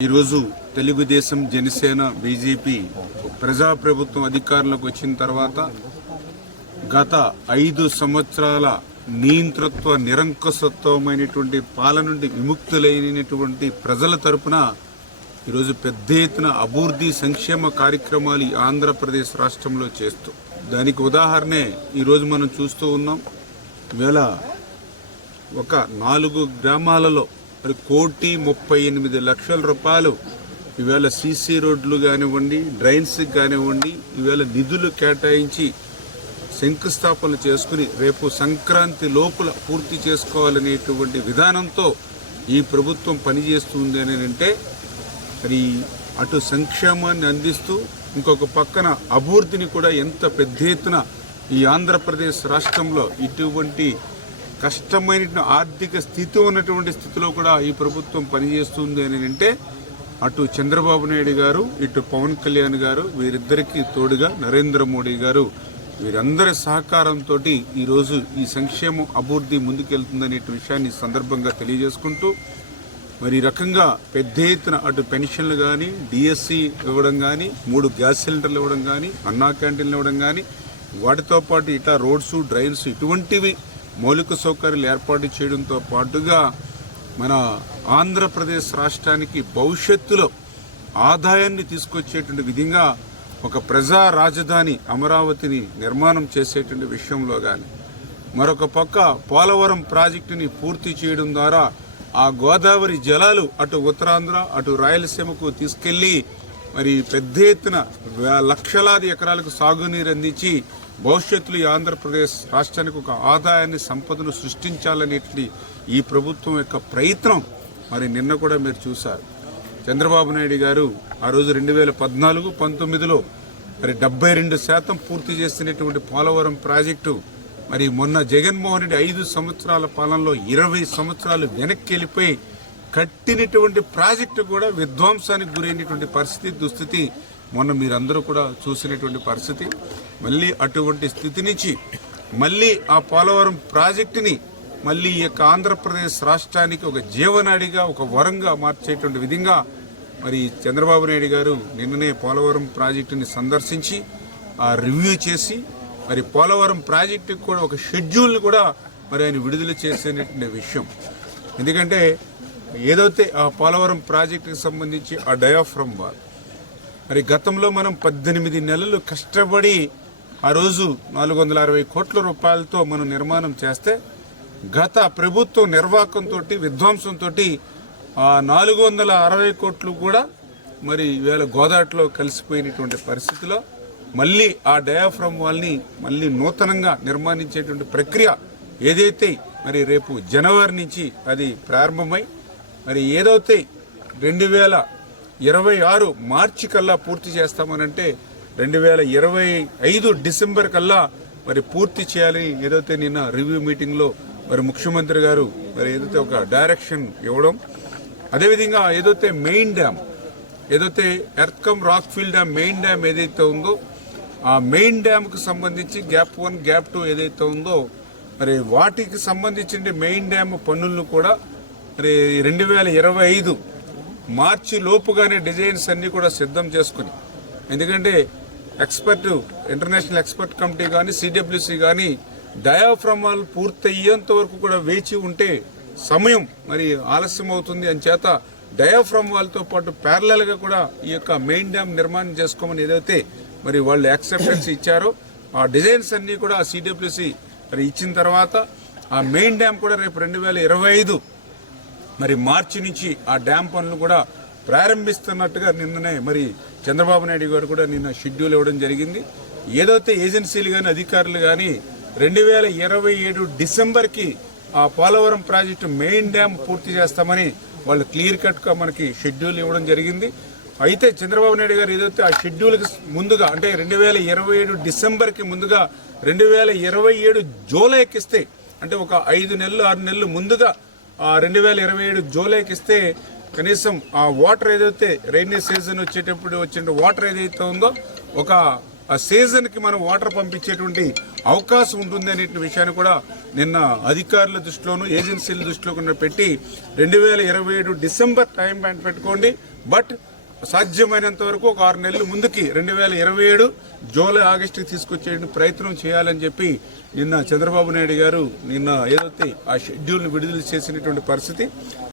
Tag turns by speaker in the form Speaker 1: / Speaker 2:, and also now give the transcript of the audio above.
Speaker 1: ఈరోజు తెలుగుదేశం జనసేన బీజేపీ ప్రజాప్రభుత్వం అధికారంలోకి వచ్చిన తర్వాత గత ఐదు సంవత్సరాల నియంతృత్వ నిరంకుశత్వమైనటువంటి పాలన నుండి విముక్తులైనటువంటి ప్రజల తరపున ఈరోజు పెద్ద ఎత్తున అభివృద్ధి సంక్షేమ కార్యక్రమాలు ఈ ఆంధ్రప్రదేశ్ రాష్ట్రంలో చేస్తూ దానికి ఉదాహరణే ఈరోజు మనం చూస్తూ ఉన్నాం. వేళ ఒక నాలుగు గ్రామాలలో మరి కోటి ముప్పై ఎనిమిది లక్షల రూపాయలు ఈవేళ సీసీ రోడ్లు కానివ్వండి డ్రైన్స్ కానివ్వండి ఈవేళ నిధులు కేటాయించి శంకుస్థాపన చేసుకుని రేపు సంక్రాంతి లోపల పూర్తి చేసుకోవాలనేటువంటి విధానంతో ఈ ప్రభుత్వం పనిచేస్తుంది అని అంటే మరి అటు సంక్షేమాన్ని అందిస్తూ ఇంకొక పక్కన అభివృద్ధిని కూడా ఎంత పెద్ద ఎత్తున ఈ ఆంధ్రప్రదేశ్ రాష్ట్రంలో ఇటువంటి కష్టమైన ఆర్థిక స్థితి ఉన్నటువంటి స్థితిలో కూడా ఈ ప్రభుత్వం పనిచేస్తుంది అని అంటే అటు చంద్రబాబు నాయుడు గారు ఇటు పవన్ కళ్యాణ్ గారు వీరిద్దరికీ తోడుగా నరేంద్ర మోడీ గారు వీరందరి సహకారంతో ఈరోజు ఈ సంక్షేమం అభివృద్ధి ముందుకెళ్తుందనే విషయాన్ని సందర్భంగా తెలియజేసుకుంటూ మరి ఈ రకంగా పెద్ద ఎత్తున అటు పెన్షన్లు కానీ డిఎస్సి ఇవ్వడం కానీ మూడు గ్యాస్ సిలిండర్లు ఇవ్వడం కానీ అన్నా క్యాంటీన్లు ఇవ్వడం కానీ వాటితో పాటు ఇట్లా రోడ్స్ డ్రైన్స్ ఇటువంటివి మౌలిక సౌకర్యాలు ఏర్పాటు చేయడంతో పాటుగా మన ఆంధ్రప్రదేశ్ రాష్ట్రానికి భవిష్యత్తులో ఆదాయాన్ని తీసుకొచ్చేటువంటి విధంగా ఒక ప్రజా రాజధాని అమరావతిని నిర్మాణం చేసేటువంటి విషయంలో కానీ మరొక పక్క పోలవరం ప్రాజెక్టుని పూర్తి చేయడం ద్వారా ఆ గోదావరి జలాలు అటు ఉత్తరాంధ్ర అటు రాయలసీమకు తీసుకెళ్ళి మరి పెద్ద ఎత్తున లక్షలాది ఎకరాలకు సాగునీరు అందించి భవిష్యత్తులో ఈ ఆంధ్రప్రదేశ్ రాష్ట్రానికి ఒక ఆదాయాన్ని సంపదను సృష్టించాలనేటువంటి ఈ ప్రభుత్వం యొక్క ప్రయత్నం మరి నిన్న కూడా మీరు చూశారు. చంద్రబాబు నాయుడు గారు ఆ రోజు రెండు వేల పద్నాలుగు పంతొమ్మిదిలో మరి డెబ్బై రెండు శాతం పూర్తి చేసినటువంటి పోలవరం ప్రాజెక్టు మరి మొన్న జగన్మోహన్ రెడ్డి ఐదు సంవత్సరాల పాలనలో ఇరవై సంవత్సరాలు వెనక్కి వెళ్ళిపోయి కట్టినటువంటి ప్రాజెక్టు కూడా విధ్వంసానికి గురైనటువంటి పరిస్థితి దుస్థితి మొన్న మీరందరూ కూడా చూసినటువంటి పరిస్థితి. మళ్ళీ అటువంటి స్థితి నుంచి మళ్ళీ ఆ పోలవరం ప్రాజెక్టుని మళ్ళీ ఈ యొక్క ఆంధ్రప్రదేశ్ రాష్ట్రానికి ఒక జీవనాడిగా ఒక వరంగా మార్చేటువంటి విధంగా మరి చంద్రబాబు నాయుడు గారు నిన్ననే పోలవరం ప్రాజెక్టుని సందర్శించి ఆ రివ్యూ చేసి మరి పోలవరం ప్రాజెక్టుకి కూడా ఒక షెడ్యూల్ని కూడా మరి ఆయన విడుదల చేసేటువంటి విషయం. ఎందుకంటే ఏదైతే ఆ పోలవరం ప్రాజెక్టుకి సంబంధించి ఆ డయాఫ్రమ్ వాల్ మరి గతంలో మనం పద్దెనిమిది నెలలు కష్టపడి ఆ రోజు నాలుగు వందల అరవై కోట్ల రూపాయలతో మనం నిర్మాణం చేస్తే గత ప్రభుత్వం నిర్వాహకంతో విధ్వంసంతో ఆ నాలుగు వందల అరవై కోట్లు కూడా మరి ఈవేళ గోదాట్లో కలిసిపోయినటువంటి పరిస్థితిలో మళ్ళీ ఆ డయాఫ్రమ్ వాల్ని మళ్ళీ నూతనంగా నిర్మాణించేటువంటి ప్రక్రియ ఏదైతే మరి రేపు జనవరి నుంచి అది ప్రారంభమై మరి ఏదైతే రెండు వేల ఇరవై ఆరు మార్చి కల్లా పూర్తి చేస్తామనంటే రెండు వేల ఇరవై ఐదు డిసెంబర్ కల్లా మరి పూర్తి చేయాలని ఏదైతే నిన్న రివ్యూ మీటింగ్లో మరి ముఖ్యమంత్రి గారు మరి ఏదైతే ఒక డైరెక్షన్ ఇవ్వడం అదేవిధంగా ఏదైతే మెయిన్ డ్యామ్ ఏదైతే earth cum rock field dam main dam ఏదైతే ఉందో ఆ మెయిన్ డ్యామ్కి సంబంధించి గ్యాప్ వన్ గ్యాప్ టూ ఏదైతే ఉందో మరి వాటికి సంబంధించిన మెయిన్ డ్యామ్ పన్నులను కూడా మరి రెండు వేల ఇరవై ఐదు మార్చి లోపుగానే డిజైన్స్ అన్నీ కూడా సిద్ధం చేసుకుని. ఎందుకంటే ఎక్స్పర్ట్ ఇంటర్నేషనల్ ఎక్స్పర్ట్ కమిటీ కానీ సిడబ్ల్యూసి కానీ డయాఫ్రమాల్ పూర్తయ్యేంత వరకు కూడా వేచి ఉంటే సమయం మరి ఆలస్యం అవుతుంది. అని చేత డయాఫ్రమ్ వాళ్ళతో పాటు ప్యారలల్గా కూడా ఈ యొక్క మెయిన్ డ్యామ్ నిర్మాణం చేసుకోమని ఏదైతే మరి వాళ్ళు యాక్సెప్టెన్స్ ఇచ్చారో ఆ డిజైన్స్ అన్నీ కూడా సిడబ్ల్యూసి మరి ఇచ్చిన తర్వాత ఆ మెయిన్ డ్యామ్ కూడా రేపు రెండు వేల ఇరవై ఐదు మరి మార్చి నుంచి ఆ డ్యామ్ పనులు కూడా ప్రారంభిస్తున్నట్టుగా నిన్ననే మరి చంద్రబాబు నాయుడు గారు కూడా నిన్న షెడ్యూల్ ఇవ్వడం జరిగింది. ఏదైతే ఏజెన్సీలు కానీ అధికారులు కానీ రెండు వేల ఇరవై ఏడు డిసెంబర్కి ఆ పోలవరం ప్రాజెక్టు మెయిన్ డ్యామ్ పూర్తి చేస్తామని వాళ్ళు క్లియర్ కట్గా మనకి షెడ్యూల్ ఇవ్వడం జరిగింది. అయితే చంద్రబాబు నాయుడు గారు ఏదైతే ఆ షెడ్యూల్కి ముందుగా అంటే రెండు వేల ఇరవై ఏడు డిసెంబర్కి ముందుగా రెండు వేల ఇరవై ఏడు జూలైకి ఇస్తే అంటే ఒక ఐదు నెలలు ఆరు నెలలు ముందుగా రెండు వేల ఇరవై ఏడు జూలైకి ఇస్తే కనీసం ఆ వాటర్ ఏదైతే రైనీ సీజన్ వచ్చేటప్పుడు వచ్చిన వాటర్ ఏదైతే ఉందో ఒక సీజన్కి మనం వాటర్ పంపించేటువంటి అవకాశం ఉంటుంది అనే విషయాన్ని కూడా నిన్న అధికారుల దృష్టిలోను ఏజెన్సీల దృష్టిలో కూడా పెట్టి రెండు వేల ఇరవై ఏడు డిసెంబర్ టైం పెట్టుకోండి. బట్ సాధ్యమైనంత వరకు ఒక ఆరు నెలలు ముందుకి రెండు వేల ఇరవై ఏడు జూలై ఆగస్టుకి తీసుకొచ్చే ప్రయత్నం చేయాలని చెప్పి నిన్న చంద్రబాబు నాయుడు గారు నిన్న ఏదైతే ఆ షెడ్యూల్ను విడుదల చేసినటువంటి పరిస్థితి